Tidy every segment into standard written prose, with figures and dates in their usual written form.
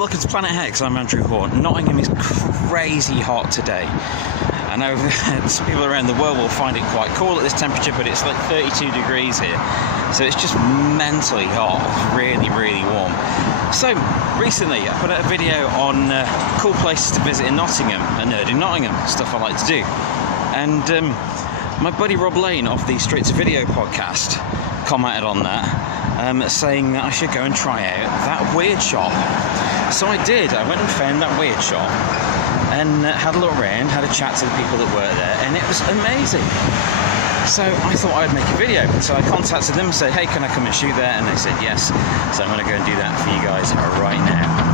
welcome to Planet Hex. I'm Andrew Hawnt. Nottingham is crazy hot today. I know some people around the world will find it quite cool at this temperature, but it's like 32 degrees here. So it's just mentally hot. It's really, really warm. So recently I put out a video on cool places to visit in Nottingham, a nerd in Nottingham, stuff I like to do. And my buddy Rob Lane of the Straight to Video podcast commented on that, saying that I should go and try out that weird shop. So I did. I went and found that weird shop and had a look around, had a chat to the people that work there, and it was amazing. So I thought I'd make a video. So I contacted them and said, hey, can I come and shoot there? And they said yes. So I'm going to go and do that for you guys right now.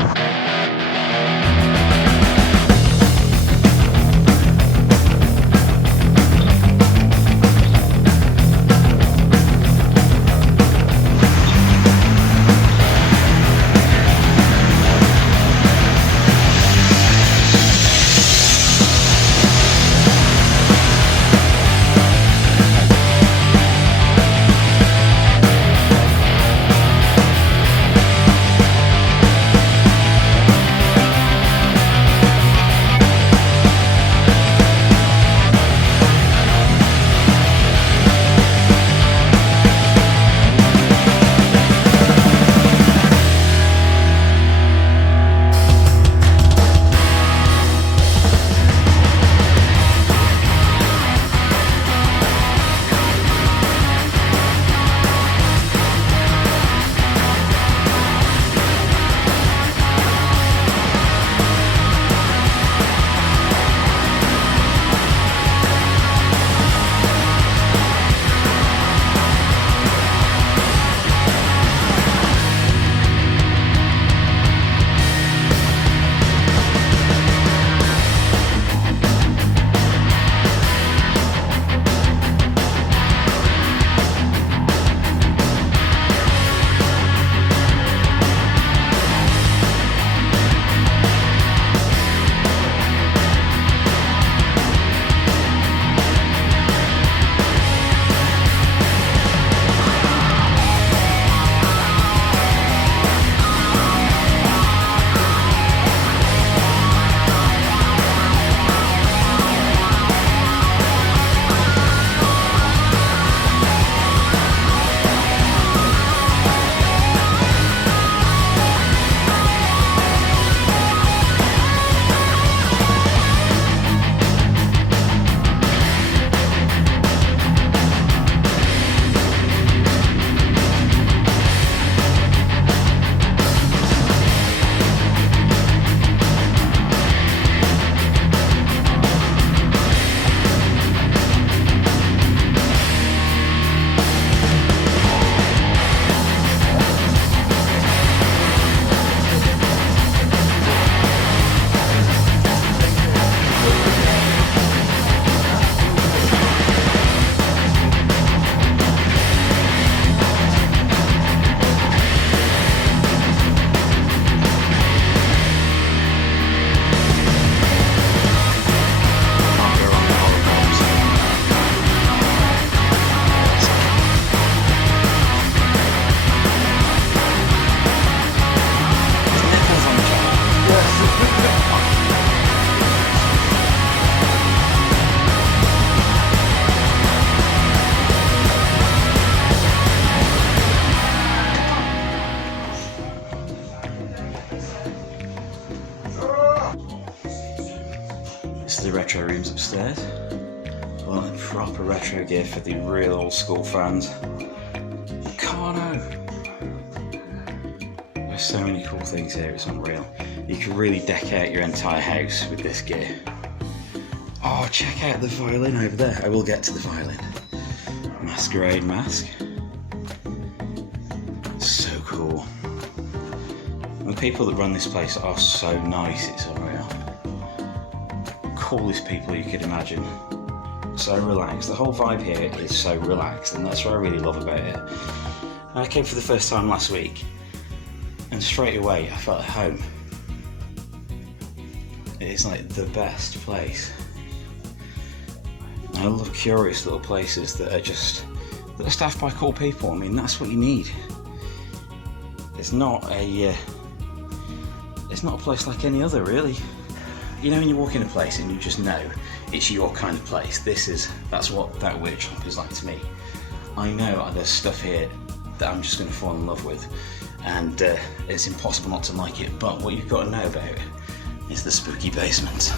This is the retro rooms upstairs. Well, proper retro gear for the real old school fans. Carno! There's so many cool things here, it's unreal. You can really deck out your entire house with this gear. Oh, check out the violin over there. I will get to the violin. Masquerade mask. So cool. And the people that run this place are so nice, it's unreal. Coolest people you could imagine. So relaxed. The whole vibe here is so relaxed, and that's what I really love about it. I came for the first time last week, and straight away I felt at home. It is like the best place. I love curious little places that are staffed by cool people. I mean, that's what you need. It's not It's not a place like any other, really. You know when you walk in a place and you just know it's your kind of place. That's what that weird shop is like to me. I know there's stuff here that I'm just going to fall in love with, and it's impossible not to like it, but what you've got to know about it is the spooky basement.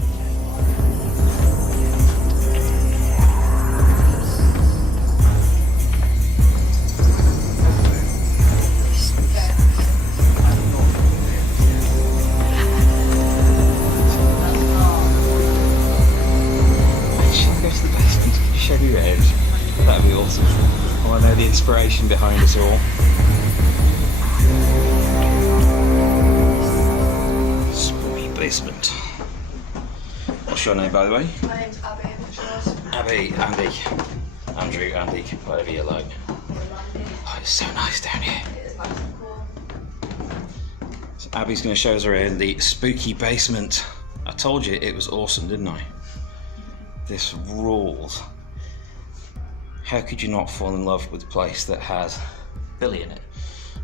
That'd be awesome. I want to know the inspiration behind it all. Spooky basement. What's your name, by the way? My name's Abby. What's yours? Abby, Andy, Andrew, Andy, whatever you like. Oh, it's so nice down here. It is nice and cool. So Abby's going to show us around the spooky basement. I told you it was awesome, didn't I? This rules. How could you not fall in love with a place that has Billy in it,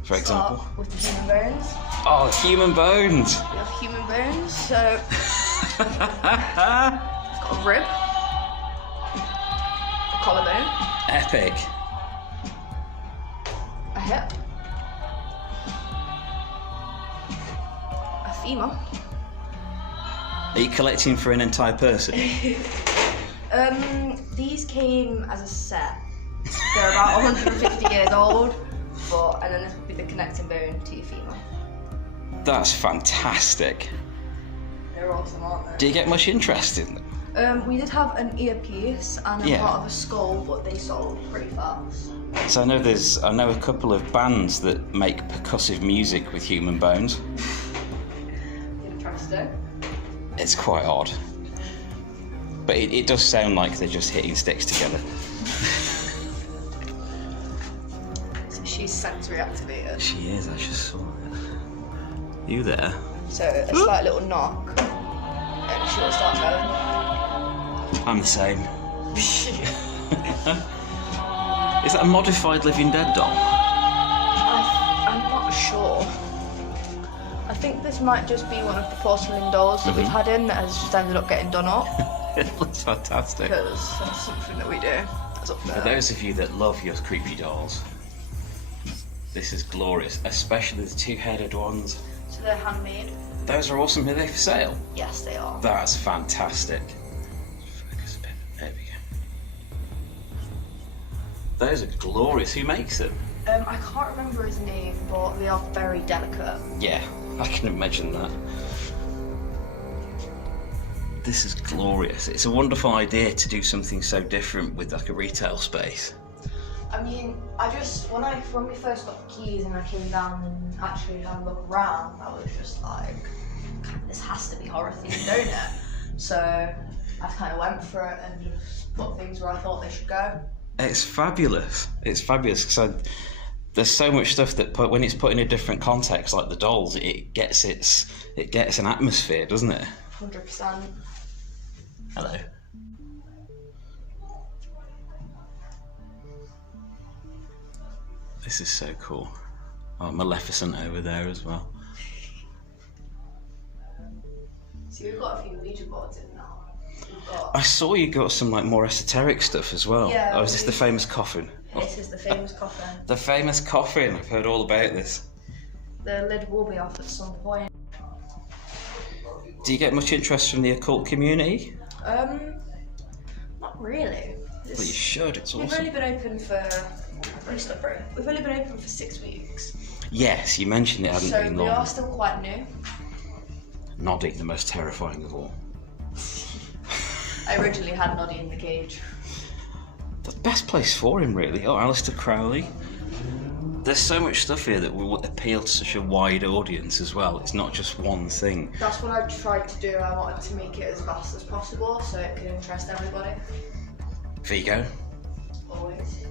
for example? Start with the human bones. Oh, human bones! We have human bones, so we've got a rib, a collarbone, Epic. a hip, a femur. Are you collecting for an entire person? These came as a set. They're about 150 years old, and then this would be the connecting bone to your femur. That's fantastic. They're awesome, aren't they? Do you get much interest in them? We did have an earpiece and a part of a skull, but they sold pretty fast. So I know a couple of bands that make percussive music with human bones. Interesting. It's quite odd. But it does sound like they're just hitting sticks together. So she's sensory activated. She is, I just saw it. You there? So a slight little knock, and she'll start going. I'm the same. Is that a modified Living Dead doll? I'm not sure. I think this might just be one of the porcelain dolls that we've had in that has just ended up getting done up. It looks fantastic. Because that's something that we do. That's up there. For those of you that love your creepy dolls, this is glorious, especially the two-headed ones. So they're handmade. Those are awesome. Are they for sale? Yes, they are. That's fantastic. Focus a bit. There we go. Those are glorious. Who makes them? I can't remember his name, but they are very delicate. Yeah, I can imagine that. This is glorious. It's a wonderful idea to do something so different with like a retail space. I mean, when we first got the keys and I came down and actually had a look around, I was just like, this has to be horror themed, don't it? So I kind of went for it and just put things where I thought they should go. It's fabulous. It's fabulous because there's so much stuff that when it's put in a different context, like the dolls, it gets an atmosphere, doesn't it? 100%. Hello. This is so cool. Oh, Maleficent over there as well. So we've got a few Ouija boards in now. I saw you got some like more esoteric stuff as well. Yeah. Oh, is this the famous coffin? This is the famous coffin. The famous coffin. I've heard all about this. The lid will be off at some point. Do you get much interest from the occult community? Not really. Well, you should. It's We've awesome. only been open for 6 weeks. Yes, you mentioned it hadn't So been we long. are still quite new. Noddy, the most terrifying of all. I originally had Noddy in the cage. The best place for him, really. Oh, Alistair Crowley. There's so much stuff here that will appeal to such a wide audience as well. It's not just one thing. That's what I tried to do. I wanted to make it as vast as possible so it could interest everybody. Vigo. Always.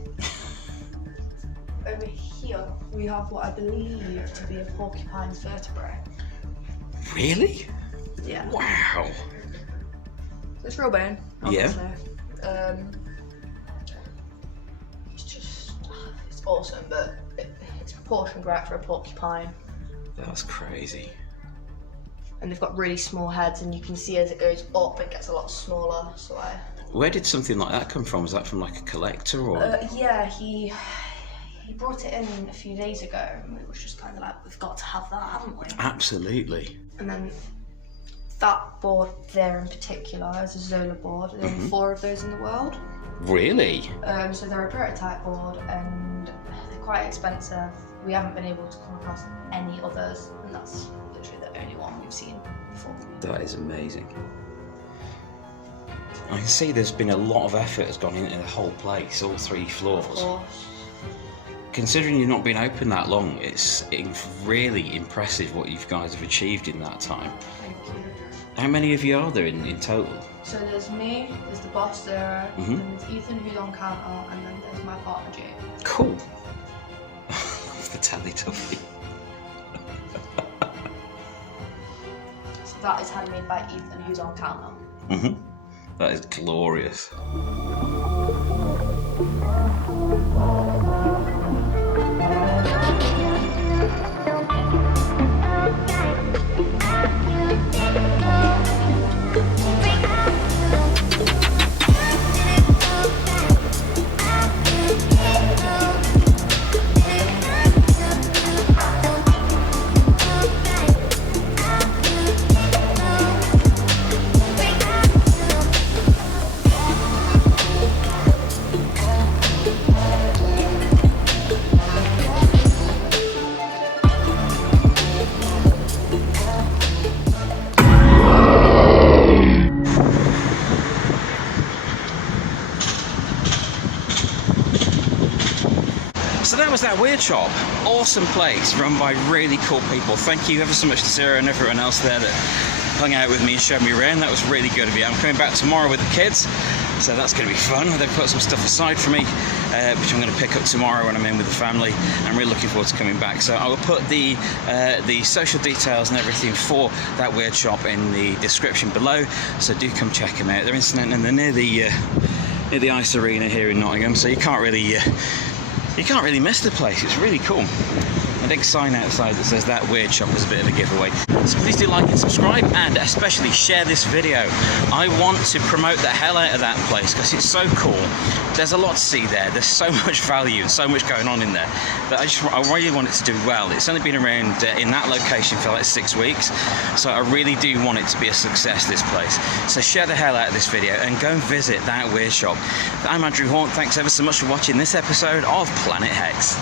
Over here, we have what I believe to be a porcupine's vertebrae. Really? Yeah. Wow. So it's real bone, Yeah. obviously. It's awesome, but it's proportioned right for a porcupine. That's crazy. and they've got really small heads, and you can see as it goes up it gets a lot smaller. So Where did something like that come from? Was that from like a collector or? Yeah, he brought it in a few days ago, and it was just kind of like, we've got to have that, haven't we? Absolutely. And then that board there in particular is a Zola board. There are 4 of those in the world. Really? So they're a prototype board, and they're quite expensive. We haven't been able to come across any others, and that's literally the only one we've seen before. That is amazing. I can see there's been a lot of effort has gone into the whole place, all 3 floors. Of course. Considering you've not been open that long, it's really impressive what you guys have achieved in that time. Thank you. How many of you are there in total? So there's me, there's the boss there, and there's Ethan who's on counter, and then there's my partner Jay. Cool. The Teletubby. So that is handmade by Ethan who's on counter. That is glorious. So that was that weird shop. Awesome place, run by really cool people. Thank you ever so much to Sarah and everyone else there that hung out with me and showed me around. That was really good of you. I'm coming back tomorrow with the kids, so that's going to be fun. They've put some stuff aside for me, which I'm going to pick up tomorrow when I'm in with the family. I'm really looking forward to coming back. So I will put the social details and everything for that weird shop in the description below. So do come check them out. They're in St. and they're near the Ice Arena here in Nottingham, so you can't really miss the place. It's really cool. A big sign outside that says that weird shop is a bit of a giveaway. So please do like and subscribe, and especially share this video. I want to promote the hell out of that place because it's so cool. There's a lot to see there. There's so much value and so much going on in there that I really want it to do well. It's only been around in that location for like 6 weeks, so I really do want it to be a success, this place. So share the hell out of this video and go and visit that weird shop. I'm Andrew Hawnt. Thanks ever so much for watching this episode of Planet Hex.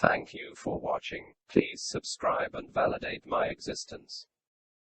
Thank you for watching. Please subscribe and validate my existence.